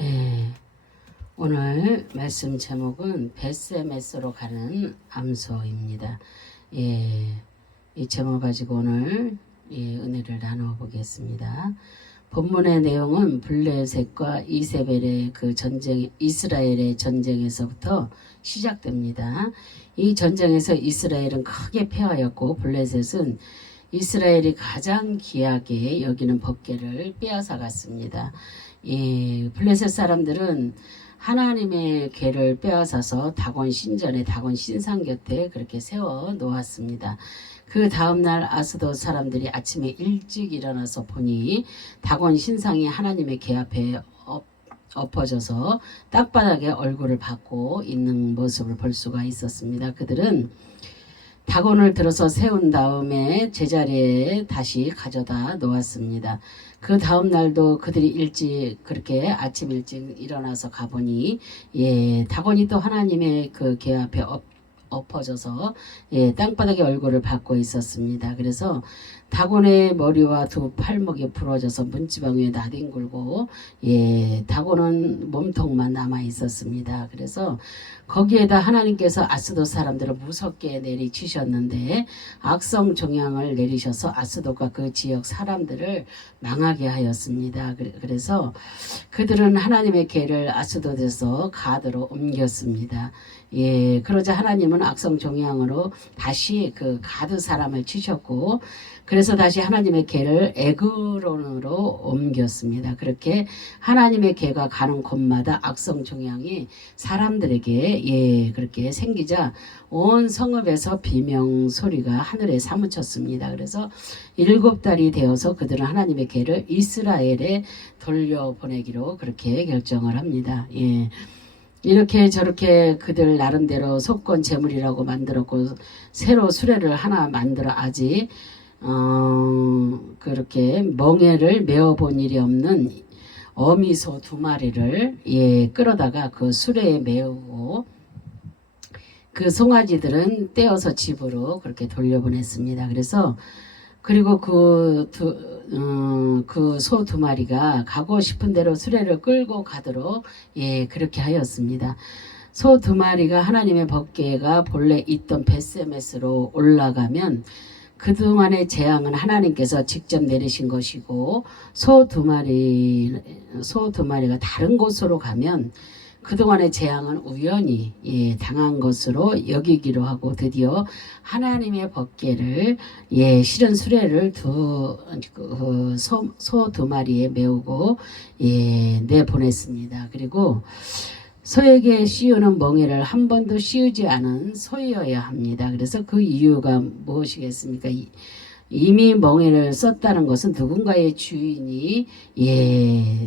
예, 오늘 말씀 제목은 베세메스로 가는 암소입니다. 예, 이 제목 가지고 오늘 은혜를 나누어 보겠습니다. 본문의 내용은 블레셋과 이세벨의 그 전쟁, 이스라엘의 전쟁에서부터 시작됩니다. 이 전쟁에서 이스라엘은 크게 패하였고 블레셋은 이스라엘이 가장 귀하게 여기는 법궤를 빼앗아 갔습니다. 블레셋 사람들은 하나님의 궤를 빼앗아서 다곤 신전에 다곤 신상 곁에 그렇게 세워 놓았습니다. 그 다음날 아스돗 사람들이 아침에 일찍 일어나서 보니 다곤 신상이 하나님의 궤 앞에 엎어져서 땅바닥에 얼굴을 받고 있는 모습을 볼 수가 있었습니다. 그들은 다곤을 들어서 세운 다음에 제자리에 다시 가져다 놓았습니다. 그 다음 날도 그들이 일찍 그렇게 아침 일찍 일어나서 가보니 다곤이 또 하나님의 그 궤 앞에 엎어져서 땅바닥에 얼굴을 받고 있었습니다. 그래서 다곤의 머리와 두 팔목이 부러져서 문지방 위에 나뒹굴고 다곤은 몸통만 남아 있었습니다. 그래서 거기에다 하나님께서 아스돗 사람들을 무섭게 내리치셨는데 악성 종양을 내리셔서 아스돗과 그 지역 사람들을 망하게 하였습니다. 그래서 그들은 하나님의 궤를 아스돗에서 가드로 옮겼습니다. 그러자 하나님은 악성 종양으로 다시 그 가드 사람을 치셨고 그래서 다시 하나님의 궤를 에그론으로 옮겼습니다. 그렇게 하나님의 궤가 가는 곳마다 악성 종양이 사람들에게 그렇게 생기자 온 성읍에서 비명 소리가 하늘에 사무쳤습니다. 그래서 7달이 되어서 그들은 하나님의 궤를 이스라엘에 돌려보내기로 그렇게 결정을 합니다. 이렇게 저렇게 그들 나름대로 속건 제물이라고 만들었고 새로 수레를 하나 만들어 아직 그렇게 멍에를 메어본 일이 없는 어미소 2마리를 끌어다가 그 수레에 메우고 그 송아지들은 떼어서 집으로 그렇게 돌려보냈습니다. 그래서 그리고 그 소 2마리가 가고 싶은 대로 수레를 끌고 가도록 그렇게 하였습니다. 소 2마리가 하나님의 법궤가 본래 있던 베세메스로 올라가면 그동안의 재앙은 하나님께서 직접 내리신 것이고 소 2마리가 다른 곳으로 가면 그동안의 재앙은 우연히 당한 것으로 여기기로 하고 드디어 하나님의 법궤를 실은 수레를 소 2마리에 메우고 내보냈습니다. 그리고 소에게 씌우는 멍에를 한 번도 씌우지 않은 소여야 합니다. 그래서 그 이유가 무엇이겠습니까? 이미 멍에를 썼다는 것은 누군가의 주인이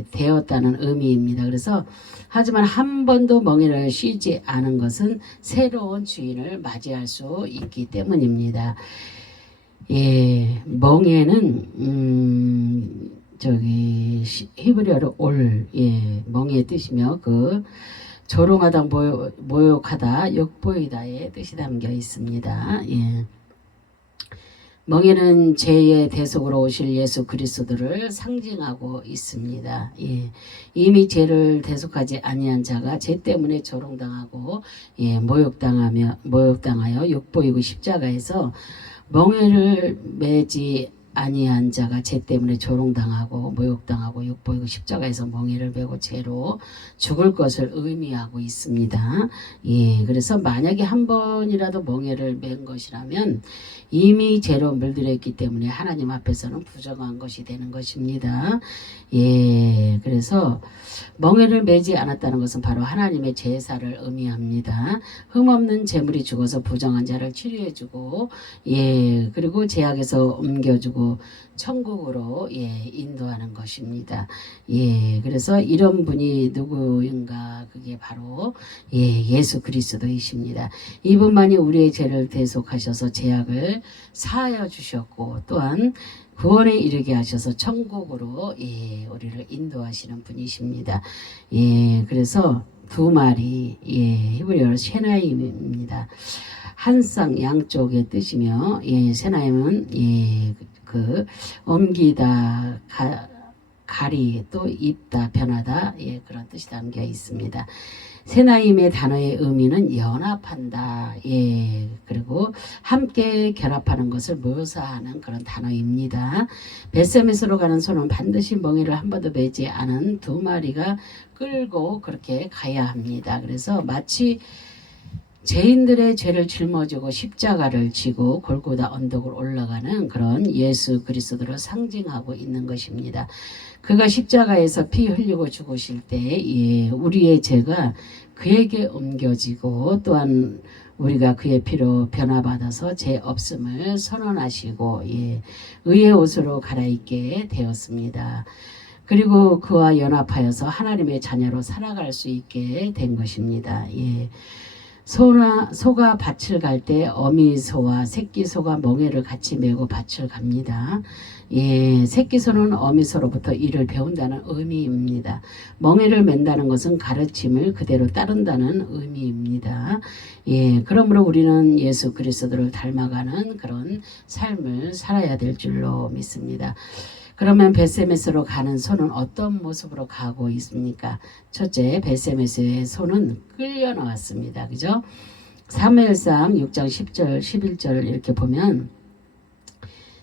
되었다는 의미입니다. 그래서 하지만 한 번도 멍에를 쉬지 않은 것은 새로운 주인을 맞이할 수 있기 때문입니다. 멍에는 저기 히브리어로 멍의 뜻이며 그 조롱하다 모욕하다 욕보이다의 뜻이 담겨 있습니다. 멍에는 죄의 대속으로 오실 예수 그리스도를 상징하고 있습니다. 이미 죄를 대속하지 아니한 자가 죄 때문에 조롱당하고 모욕당하여 욕보이고 십자가에서 멍에를 매지 아니한 자가 죄 때문에 조롱당하고 모욕당하고 욕보이고 십자가에서 멍에를 메고 죄로 죽을 것을 의미하고 있습니다. 그래서 만약에 한 번이라도 멍에를 맨 것이라면 이미 죄로 물들였기 때문에 하나님 앞에서는 부정한 것이 되는 것입니다. 그래서 멍에를 매지 않았다는 것은 바로 하나님의 제사를 의미합니다. 흠없는 제물이 죽어서 부정한 자를 치료해주고 그리고 죄악에서 옮겨주고 천국으로 인도하는 것입니다. 그래서 이런 분이 누구인가? 그게 바로 예수 그리스도이십니다. 이분만이 우리의 죄를 대속하셔서 죄악을 사하여 주셨고 또한 구원에 이르게 하셔서 천국으로 우리를 인도하시는 분이십니다. 그래서 2마리 히브리어로 셰나임입니다. 한 쌍 양쪽의 뜻이며 셰나임은 그 옮기다 가리 또 입다 변하다 예 그런 뜻이 담겨 있습니다. 세나임의 단어의 의미는 연합한다 예 그리고 함께 결합하는 것을 묘사하는 그런 단어입니다. 벳세메스로 가는 소는 반드시 멍에를 한 번도 매지 않은 두 마리가 끌고 그렇게 가야 합니다. 그래서 마치 죄인들의 죄를 짊어지고 십자가를 지고 골고다 언덕을 올라가는 그런 예수 그리스도를 상징하고 있는 것입니다. 그가 십자가에서 피 흘리고 죽으실 때 예, 우리의 죄가 그에게 옮겨지고 또한 우리가 그의 피로 변화받아서 죄 없음을 선언하시고 예, 의의 옷으로 갈아입게 되었습니다. 그리고 그와 연합하여서 하나님의 자녀로 살아갈 수 있게 된 것입니다. 예. 소가 밭을 갈 때 어미소와 새끼소가 멍에를 같이 메고 밭을 갑니다. 예, 새끼소는 어미소로부터 일을 배운다는 의미입니다. 멍에를 맨다는 것은 가르침을 그대로 따른다는 의미입니다. 예, 그러므로 우리는 예수 그리스도를 닮아가는 그런 삶을 살아야 될 줄로 믿습니다. 그러면 벳세메스로 가는 소는 어떤 모습으로 가고 있습니까? 첫째, 벳세메스의 소는 끌려 나왔습니다. 그죠? 사무엘상 6장 10절, 11절 이렇게 보면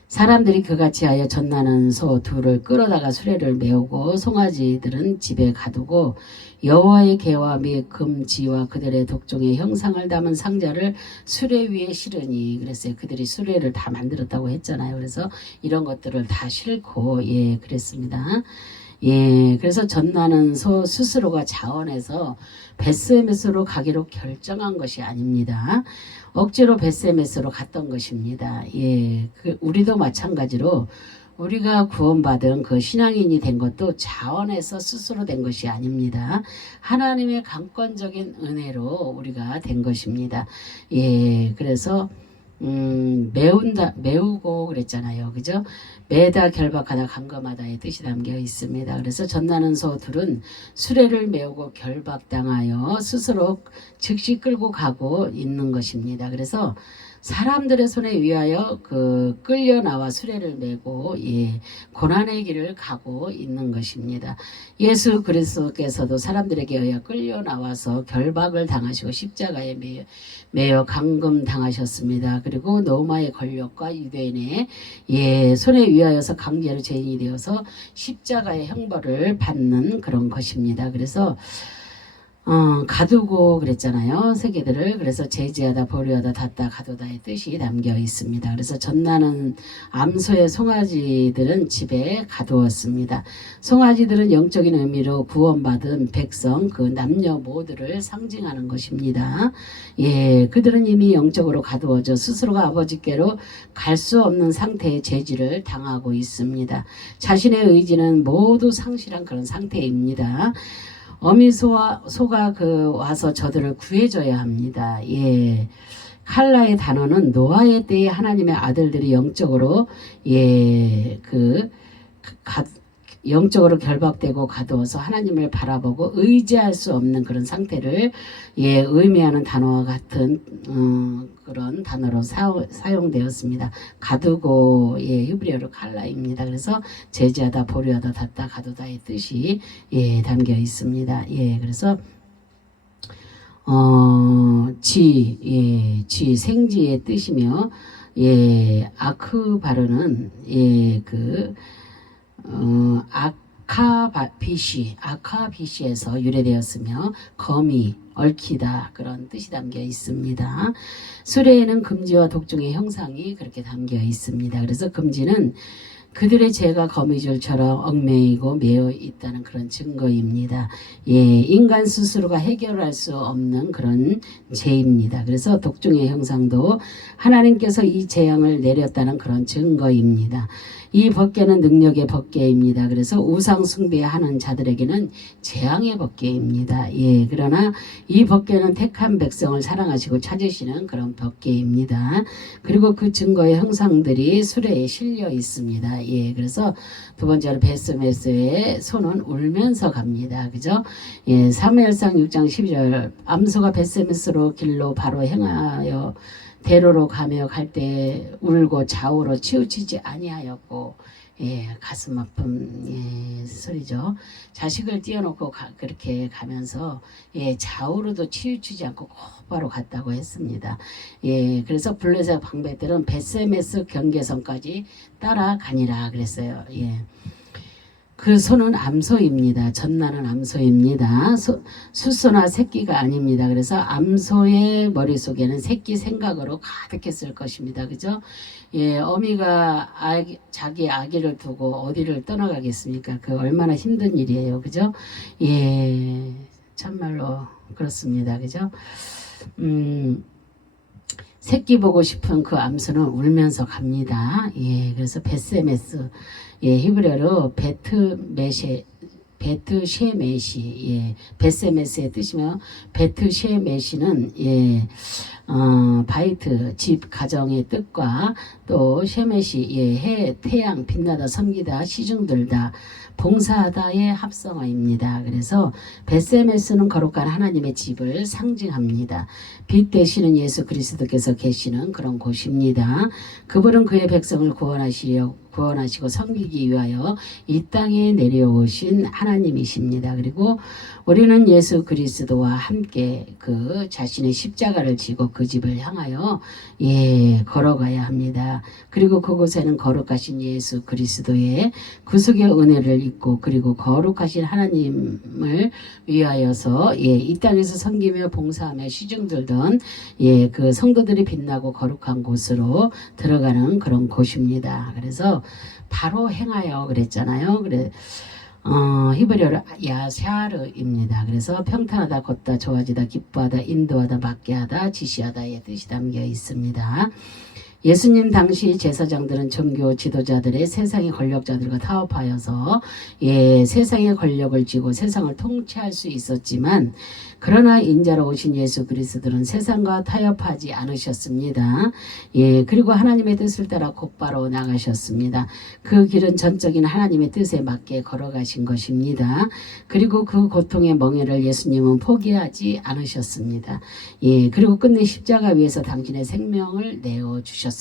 사람들이 그같이 하여 젖나는 소 둘을 끌어다가 수레를 메우고 송아지들은 집에 가두고 여호와의 계와 및 금지와 그들의 독종의 형상을 담은 상자를 수레 위에 실으니 그랬어요. 그들이 수레를 다 만들었다고 했잖아요. 그래서 이런 것들을 다 싣고 예 그랬습니다. 예, 그래서 젖나는 소 스스로가 자원해서 벳세메스로 가기로 결정한 것이 아닙니다. 억지로 벳세메스로 갔던 것입니다. 예, 우리도 마찬가지로 우리가 구원받은 그 신앙인이 된 것도 자원해서 스스로 된 것이 아닙니다. 하나님의 강권적인 은혜로 우리가 된 것입니다. 예, 그래서 메우고 그랬잖아요. 그죠? 매다 결박하다 감금하다의 뜻이 담겨 있습니다. 그래서 젖나는 소 둘은 수레를 메우고 결박당하여 스스로 즉시 끌고 가고 있는 것입니다. 그래서 사람들의 손에 의하여 끌려 나와 수레를 메고 예, 고난의 길을 가고 있는 것입니다. 예수 그리스도께서도 사람들에게 의하여 끌려 나와서 결박을 당하시고 십자가에 매여 감금 당하셨습니다. 그리고 로마의 권력과 유대인의 예, 손에 의하여서 강제로 죄인이 되어서 십자가의 형벌을 받는 그런 것입니다. 그래서 가두고 그랬잖아요. 세계들을. 그래서 제지하다 보류하다 닫다 가두다의 뜻이 담겨 있습니다. 그래서 젖나는 암소의 송아지들은 집에 가두었습니다. 송아지들은 영적인 의미로 구원받은 백성 그 남녀 모두를 상징하는 것입니다. 예, 그들은 이미 영적으로 가두어져 스스로가 아버지께로 갈 수 없는 상태의 제지를 당하고 있습니다. 자신의 의지는 모두 상실한 그런 상태입니다. 어미소가 와서 저들을 구해줘야 합니다. 예. 칼라의 단어는 노아의 때에 하나님의 아들들이 영적으로 영적으로 결박되고 가두어서 하나님을 바라보고 의지할 수 없는 그런 상태를 의미하는 단어와 같은 그런 단어로 사용되었습니다. 가두고 히브리어로 칼라입니다. 그래서 제지하다 보류하다 닫다 가두다의 뜻이 담겨 있습니다. 그래서 쥐 생쥐의 뜻이며 아크바르는 아카비시에서 유래되었으며 거미, 얽히다 그런 뜻이 담겨 있습니다. 수레에는 금지와 독종의 형상이 그렇게 담겨 있습니다. 그래서 금지는 그들의 죄가 거미줄처럼 얽매이고 매여 있다는 그런 증거입니다. 인간 스스로가 해결할 수 없는 그런 죄입니다. 그래서 독종의 형상도 하나님께서 이 재앙을 내렸다는 그런 증거입니다. 이 법궤는 능력의 법궤입니다. 그래서 우상 숭배하는 자들에게는 재앙의 법궤입니다. 그러나 이 법궤는 택한 백성을 사랑하시고 찾으시는 그런 법궤입니다. 그리고 그 증거의 형상들이 수레에 실려 있습니다. 그래서 두 번째로 벳세메스의 소는 울면서 갑니다. 그죠? 사무엘상 6장 12절 암소가 벳세메스로 길로 바로 행하여 대로로 가며 갈 때 울고 좌우로 치우치지 아니하였고 예, 가슴 아픈 예, 소리죠. 자식을 띄워놓고 그렇게 가면서 예, 좌우로도 치우치지 않고 곧바로 갔다고 했습니다. 예, 그래서 블레셋 방백들은 벳세메스 경계선까지 따라가니라 그랬어요. 예. 그 소는 암소입니다. 전나는 암소입니다. 숫소나 새끼가 아닙니다. 그래서 암소의 머릿속에는 새끼 생각으로 가득했을 것입니다. 그죠? 예, 어미가 자기 아기를 두고 어디를 떠나가겠습니까? 그 얼마나 힘든 일이에요. 그죠? 예, 참말로 그렇습니다. 그죠? 새끼 보고 싶은 그 암소는 울면서 갑니다. 예, 그래서 벳세메스, 예, 히브리어로 베트쉐메시, 예, 벳세메스의 뜻이며 베트쉐메시는 예, 바이트 집 가정의 뜻과 또 쉐메시 예, 해 태양 빛나다 섬기다 시중들다 봉사하다의 합성어입니다. 그래서 벳세메스는 거룩한 하나님의 집을 상징합니다. 빛 되시는 예수 그리스도께서 계시는 그런 곳입니다. 그분은 그의 백성을 구원하시고 섬기기 위하여 이 땅에 내려오신 하나님이십니다. 그리고 우리는 예수 그리스도와 함께 그 자신의 십자가를 지고 그 집을 향하여 예, 걸어가야 합니다. 그리고 그곳에는 거룩하신 예수 그리스도의 구속의 은혜를 입고 그리고 거룩하신 하나님을 위하여서 예, 이 땅에서 섬기며 봉사하며 시중들던 예, 그 성도들이 빛나고 거룩한 곳으로 들어가는 그런 곳입니다. 그래서 바로 행하여 그랬잖아요. 그래 히브리어로 야샤르입니다. 그래서 평탄하다, 걷다, 좋아지다, 기뻐하다, 인도하다, 맡게 하다, 지시하다의 뜻이 담겨 있습니다. 예수님 당시 제사장들은 종교 지도자들의 세상의 권력자들과 타협하여서 예, 세상의 권력을 쥐고 세상을 통치할 수 있었지만 그러나 인자로 오신 예수 그리스도는 세상과 타협하지 않으셨습니다. 예, 그리고 하나님의 뜻을 따라 곧바로 나가셨습니다. 그 길은 전적인 하나님의 뜻에 맞게 걸어가신 것입니다. 그리고 그 고통의 멍에를 예수님은 포기하지 않으셨습니다. 예, 그리고 끝내 십자가 위에서 당신의 생명을 내어주셨습니다.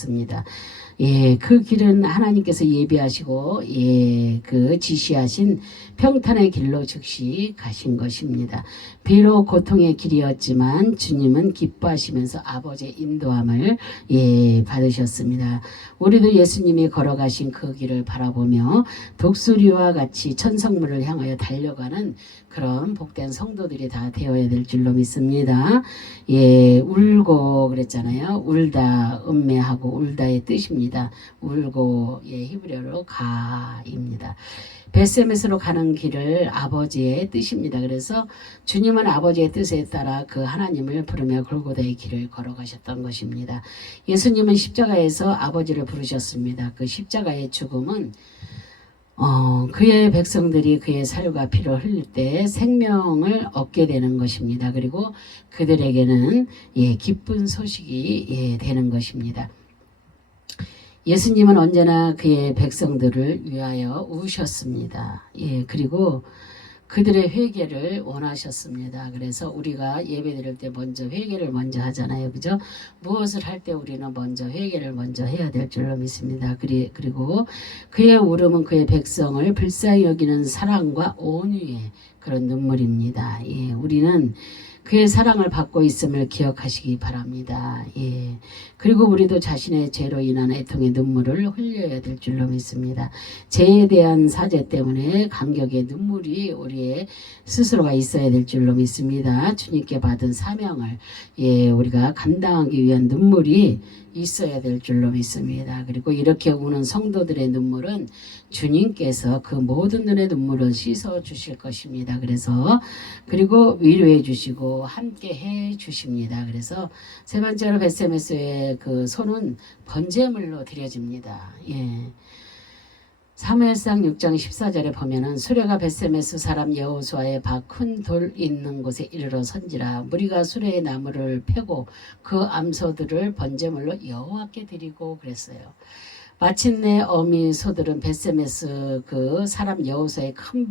예, 그 길은 하나님께서 예비하시고 예, 그 지시하신 평탄의 길로 즉시 가신 것입니다. 비록 고통의 길이었지만 주님은 기뻐하시면서 아버지의 인도함을 예, 받으셨습니다. 우리도 예수님이 걸어가신 그 길을 바라보며 독수리와 같이 천성물을 향하여 달려가는 그런 복된 성도들이 다 되어야 될 줄로 믿습니다. 예, 울고 그랬잖아요. 울다, 음매하고 울다의 뜻입니다. 울고 예, 히브리어로 가입니다. 벳세메스로 가는 길을 아버지의 뜻입니다. 그래서 주님은 아버지의 뜻에 따라 그 하나님을 부르며 골고다의 길을 걸어가셨던 것입니다. 예수님은 십자가에서 아버지를 부르셨습니다. 그 십자가의 죽음은 그의 백성들이 그의 살과 피를 흘릴 때 생명을 얻게 되는 것입니다. 그리고 그들에게는 예, 기쁜 소식이 예, 되는 것입니다. 예수님은 언제나 그의 백성들을 위하여 우셨습니다. 예, 그리고 그들의 회개를 원하셨습니다. 그래서 우리가 예배 드릴 때 먼저 회개를 먼저 하잖아요. 그죠? 무엇을 할 때 우리는 먼저 회개를 먼저 해야 될 줄로 믿습니다. 그리고 그의 울음은 그의 백성을 불쌍히 여기는 사랑과 온유의 그런 눈물입니다. 예, 우리는 그의 사랑을 받고 있음을 기억하시기 바랍니다. 예. 그리고 우리도 자신의 죄로 인한 애통의 눈물을 흘려야 될 줄로 믿습니다. 죄에 대한 사죄 때문에 감격의 눈물이 우리의 스스로가 있어야 될 줄로 믿습니다. 주님께 받은 사명을 예, 우리가 감당하기 위한 눈물이 있어야 될 줄로 믿습니다. 그리고 이렇게 우는 성도들의 눈물은 주님께서 그 모든 눈의 눈물을 씻어 주실 것입니다. 그리고 위로해 주시고 함께 해 주십니다. 그래서 세 번째로 벳세메스의 그 손은 번제물로 드려집니다. 예. 사무엘상 6장 14절에 보면은 수레가 벳세메스 사람 여호수아의 밭 큰 돌 있는 곳에 이르러 선지라 무리가 수레의 나무를 패고 그 암소들을 번제물로 여호와께 드리고 그랬어요. 마침내 어미 소들은 벳세메스 그 사람 여호수아의 큰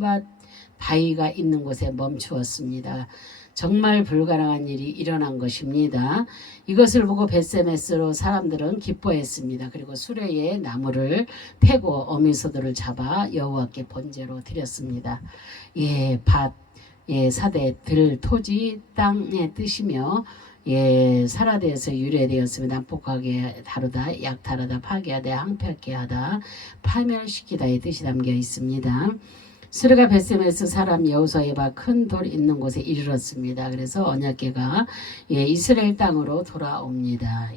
바위가 있는 곳에 멈추었습니다. 정말 불가능한 일이 일어난 것입니다. 이것을 보고 벳세메스로 사람들은 기뻐했습니다. 그리고 수레에 나무를 패고 어미소들을 잡아 여호와께 번제로 드렸습니다. 예, 밭, 예, 사대, 들, 토지, 땅의 뜻이며 사라되어서 유래되었으며 난폭하게 다루다, 약탈하다, 파괴하다, 항폐하게 하다, 파멸시키다의 뜻이 담겨 있습니다. 수레가 벳세메스 사람 여호수아의 바 큰 돌 있는 곳에 이르렀습니다. 그래서 언약궤가 이스라엘 땅으로 돌아옵니다.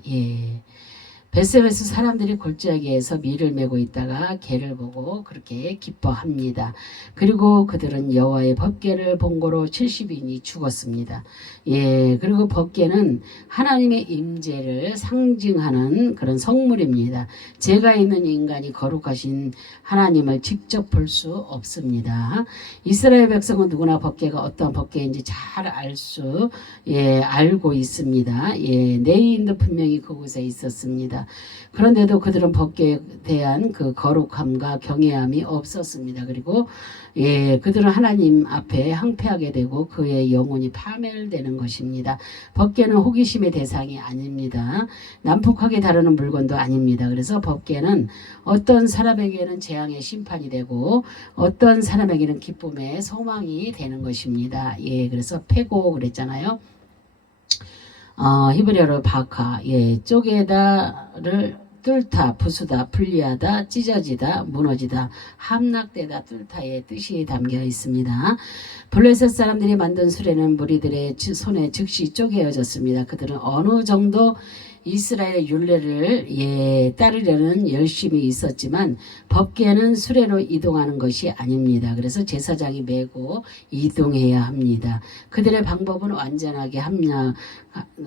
벳세메스 사람들이 골짜기에서 밀을 메고 있다가 개를 보고 그렇게 기뻐합니다. 그리고 그들은 여호와의 법궤를 본고로 70인이 죽었습니다. 그리고 법궤는 하나님의 임재를 상징하는 그런 성물입니다. 죄가 있는 인간이 거룩하신 하나님을 직접 볼 수 없습니다. 이스라엘 백성은 누구나 법궤가 어떤 법궤인지 잘 알고 있습니다. 레위인도 분명히 그곳에 있었습니다. 그런데도 그들은 법궤에 대한 그 거룩함과 경외함이 없었습니다. 그리고 그들은 하나님 앞에 항폐하게 되고 그의 영혼이 파멸되는 것입니다. 법궤는 호기심의 대상이 아닙니다. 난폭하게 다루는 물건도 아닙니다. 그래서 법궤는 어떤 사람에게는 재앙의 심판이 되고 어떤 사람에게는 기쁨의 소망이 되는 것입니다. 그래서 패고 그랬잖아요. 히브리어로 바카, 쪼개다를 뚫다, 부수다, 분리하다, 찢어지다, 무너지다, 함락되다, 뚫다의 뜻이 담겨 있습니다. 블레셋 사람들이 만든 수레는 무리들의 손에 즉시 쪼개어졌습니다. 그들은 어느 정도 이스라엘의 율례를 따르려는 열심이 있었지만 법궤는 수레로 이동하는 것이 아닙니다. 그래서 제사장이 메고 이동해야 합니다. 그들의 방법은 완전하게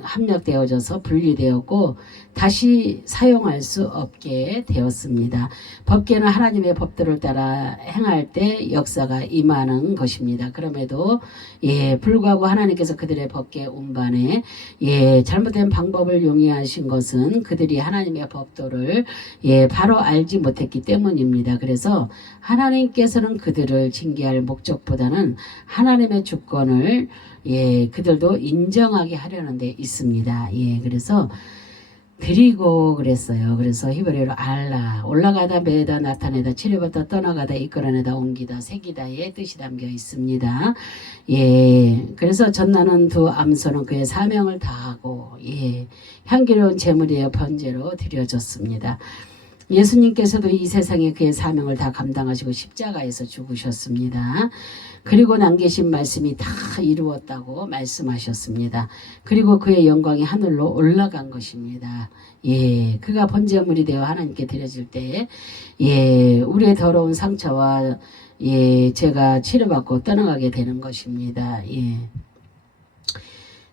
함락되어져서 분리되었고 다시 사용할 수 없게 되었습니다. 법궤는 하나님의 법도를 따라 행할 때 역사가 임하는 것입니다. 그럼에도 불구하고 하나님께서 그들의 법궤 운반에 잘못된 방법을 용이하신 것은 그들이 하나님의 법도를 바로 알지 못했기 때문입니다. 그래서 하나님께서는 그들을 징계할 목적보다는 하나님의 주권을 그들도 인정하게 하려는 데 있습니다. 그래서 그리고 그랬어요. 그래서 히브리어로 알라, 올라가다, 매다, 나타내다, 치료받다, 떠나가다, 이끌어내다, 옮기다, 새기다의 뜻이 담겨 있습니다. 그래서 전나는 두 암소는 그의 사명을 다하고 향기로운 제물이여 번제로 드려졌습니다. 예수님께서도 이 세상에 그의 사명을 다 감당하시고 십자가에서 죽으셨습니다. 그리고 남기신 말씀이 다 이루었다고 말씀하셨습니다. 그리고 그의 영광이 하늘로 올라간 것입니다. 그가 번제물이 되어 하나님께 드려질 때 우리의 더러운 상처와 죄가 치료받고 떠나가게 되는 것입니다.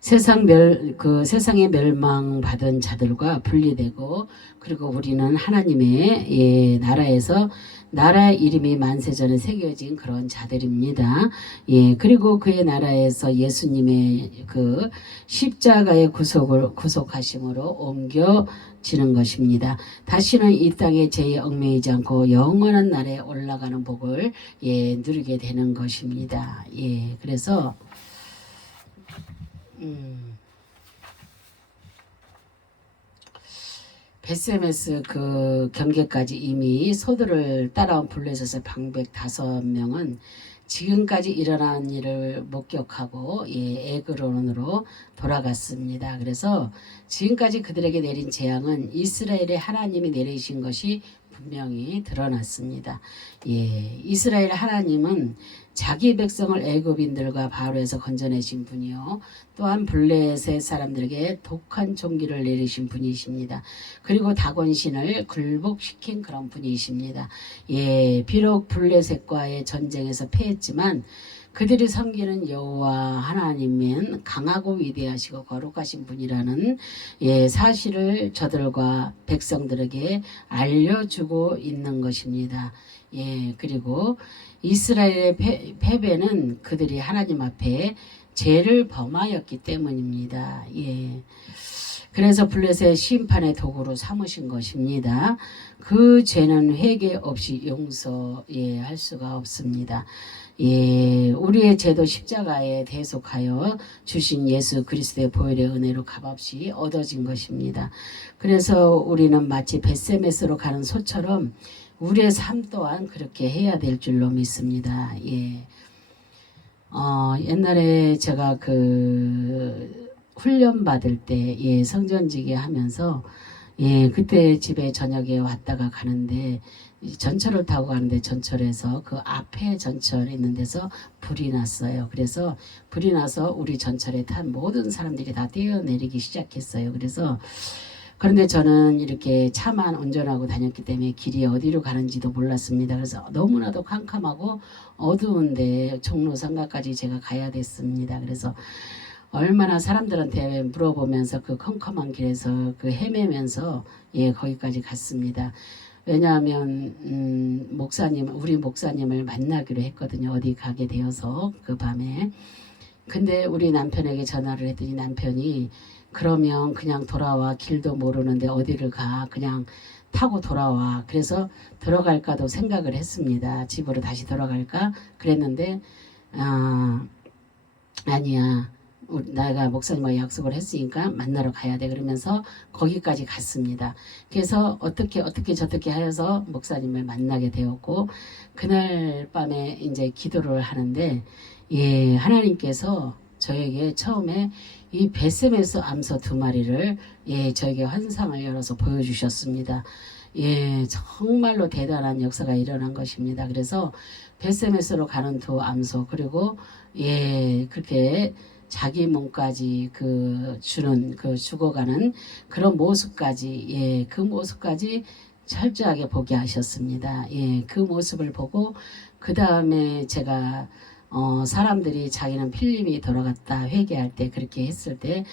세상에 멸망받은 자들과 분리되고 그리고 우리는 하나님의 나라에서 나라의 이름이 만세전에 새겨진 그런 자들입니다. 그리고 그의 나라에서 예수님의 그 십자가의 구속하심으로 옮겨지는 것입니다. 다시는 이 땅에 죄에 얽매이지 않고 영원한 날에 올라가는 복을 누리게 되는 것입니다. 그래서 벳세메스 그 경계까지 이미 소들을 따라온 블레셋의 방백 5명은 지금까지 일어난 일을 목격하고 에그론으로 돌아갔습니다. 그래서 지금까지 그들에게 내린 재앙은 이스라엘의 하나님이 내리신 것이 분명히 드러났습니다. 이스라엘 하나님은 자기 백성을 애굽인들과 바로에서 건져내신 분이요, 또한 블레셋 사람들에게 독한 종기를 내리신 분이십니다. 그리고 다곤신을 굴복시킨 그런 분이십니다. 비록 블레셋과의 전쟁에서 패했지만 그들이 섬기는 여호와 하나님은 강하고 위대하시고 거룩하신 분이라는 사실을 저들과 백성들에게 알려주고 있는 것입니다. 그리고 이스라엘의 패배는 그들이 하나님 앞에 죄를 범하였기 때문입니다. 그래서 블레셋 심판의 도구로 삼으신 것입니다. 그 죄는 회개 없이 용서할 수가 없습니다. 예, 우리의 죄도 십자가에 대속하여 주신 예수 그리스도의 보혈의 은혜로 값없이 얻어진 것입니다. 그래서 우리는 마치 벳세메스로 가는 소처럼 우리의 삶 또한 그렇게 해야 될 줄로 믿습니다. 예. 옛날에 제가 그 훈련 받을 때, 예, 성전지기 하면서, 예, 그때 집에 저녁에 왔다가 가는데, 전철을 타고 가는데 전철에서 그 앞에 전철 있는 데서 불이 났어요. 그래서 불이 나서 우리 전철에 탄 모든 사람들이 다 뛰어내리기 시작했어요. 그런데 저는 이렇게 차만 운전하고 다녔기 때문에 길이 어디로 가는지도 몰랐습니다. 그래서 너무나도 캄캄하고 어두운데 종로상가까지 제가 가야 됐습니다. 그래서 얼마나 사람들한테 물어보면서 그 컴컴한 길에서 그 헤매면서 예 거기까지 갔습니다. 왜냐하면 우리 목사님을 만나기로 했거든요. 어디 가게 되어서 그 밤에. 근데 우리 남편에게 전화를 했더니 남편이 그러면 그냥 돌아와. 길도 모르는데 어디를 가. 그냥 타고 돌아와. 그래서 들어갈까도 생각을 했습니다. 집으로 다시 돌아갈까 그랬는데 아니야. 내가 목사님과 약속을 했으니까 만나러 가야 돼. 그러면서 거기까지 갔습니다. 그래서 어떻게 저떻게 하여서 목사님을 만나게 되었고 그날 밤에 이제 기도를 하는데 예, 하나님께서 저에게 처음에 이 벳세메스 암소 2마리를 예, 저에게 환상을 열어서 보여주셨습니다. 예, 정말로 대단한 역사가 일어난 것입니다. 그래서 벳세메스로 가는 2 암소 그리고 예, 그렇게 자기 몸까지 죽어가는 그런 모습까지 예, 그 모습까지 철저하게 보게 하셨습니다. 예, 그 모습을 보고 그 다음에 제가 사람들이 자기는 필립이 돌아갔다 회개할 때 그렇게 했을 때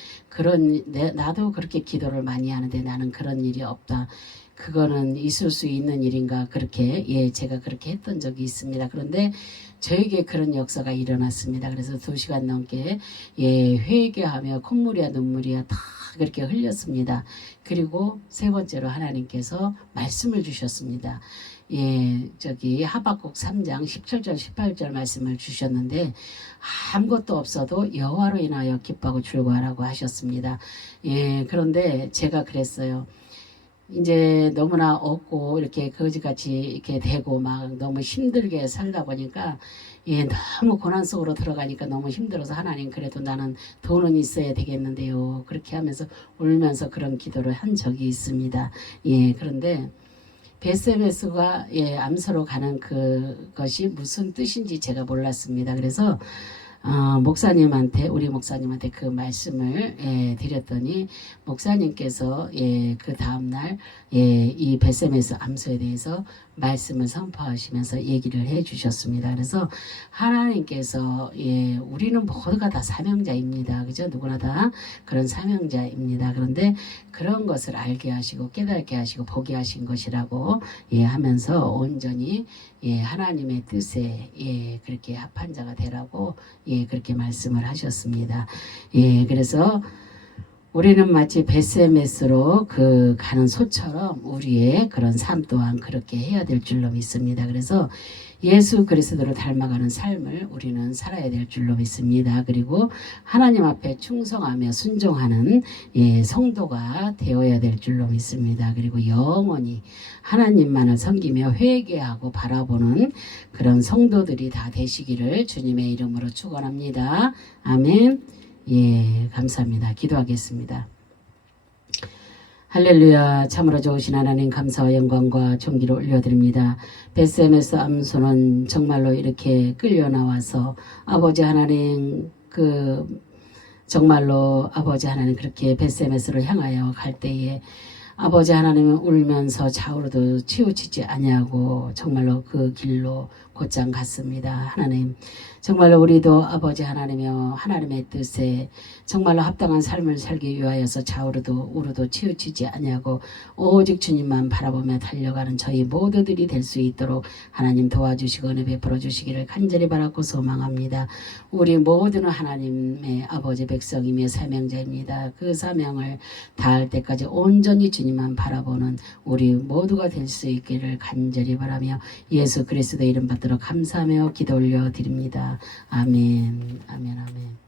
나도 그렇게 기도를 많이 하는데 나는 그런 일이 없다. 그거는 있을 수 있는 일인가 그렇게 예 제가 그렇게 했던 적이 있습니다. 그런데 저에게 그런 역사가 일어났습니다. 그래서 2시간 넘게 예 회개하며 콧물이야 눈물이야 다 그렇게 흘렸습니다. 그리고 3번째로 하나님께서 말씀을 주셨습니다. 예, 하박국 3장 17절 18절 말씀을 주셨는데 아무것도 없어도 여호와로 인하여 기뻐하고 즐거워하라고 하셨습니다. 예, 그런데 제가 그랬어요. 이제 너무나 없고 이렇게 거지같이 이렇게 되고 막 너무 힘들게 살다 보니까 예, 너무 고난 속으로 들어가니까 너무 힘들어서 하나님 그래도 나는 돈은 있어야 되겠는데요. 그렇게 하면서 울면서 그런 기도를 한 적이 있습니다. 예, 그런데 벳세메스가 예, 암소로 가는 그것이 무슨 뜻인지 제가 몰랐습니다. 그래서 우리 목사님한테 그 말씀을 예, 드렸더니 목사님께서 예, 그 다음날 예, 이 벳세메스 암소에 대해서 말씀을 선포하시면서 얘기를 해주셨습니다. 그래서 하나님께서 예, 우리는 모두가 다 사명자입니다. 그죠? 누구나 다 그런 사명자입니다. 그런데 그런 것을 알게 하시고 깨닫게 하시고 보게 하신 것이라고 예, 하면서 온전히 예, 하나님의 뜻에 예, 그렇게 합한 자가 되라고 예, 그렇게 말씀을 하셨습니다. 예, 그래서 우리는 마치 벳세메스로 가는 소처럼 우리의 그런 삶 또한 그렇게 해야 될 줄로 믿습니다. 그래서 예수 그리스도를 닮아가는 삶을 우리는 살아야 될 줄로 믿습니다. 그리고 하나님 앞에 충성하며 순종하는 예, 성도가 되어야 될 줄로 믿습니다. 그리고 영원히 하나님만을 섬기며 회개하고 바라보는 그런 성도들이 다 되시기를 주님의 이름으로 축원합니다. 아멘. 예, 감사합니다. 기도하겠습니다. 할렐루야. 참으로 좋으신 하나님 감사와 영광과 존귀를 올려드립니다. 벳세메스 암소는 정말로 이렇게 끌려 나와서 아버지 하나님 정말로 아버지 하나님 그렇게 벳세메스를 향하여 갈 때에 아버지 하나님은 울면서 좌우로도 치우치지 아니하고 정말로 그 길로 곧장 갔습니다. 하나님 정말로 우리도 아버지 하나님이여 하나님의 뜻에 정말로 합당한 삶을 살기 위하여서 좌우로도 우로도 치우치지 아니하고 오직 주님만 바라보며 달려가는 저희 모두들이 될 수 있도록 하나님 도와주시고 은혜 베풀어 주시기를 간절히 바라고 소망합니다. 우리 모두는 하나님의 아버지 백성이며 사명자입니다. 그 사명을 다할 때까지 온전히 주님만 바라보는 우리 모두가 될 수 있기를 간절히 바라며 예수 그리스도의 이름 받들어 받도록 감사하며 기도 올려 드립니다. 아멘, 아멘, 아멘.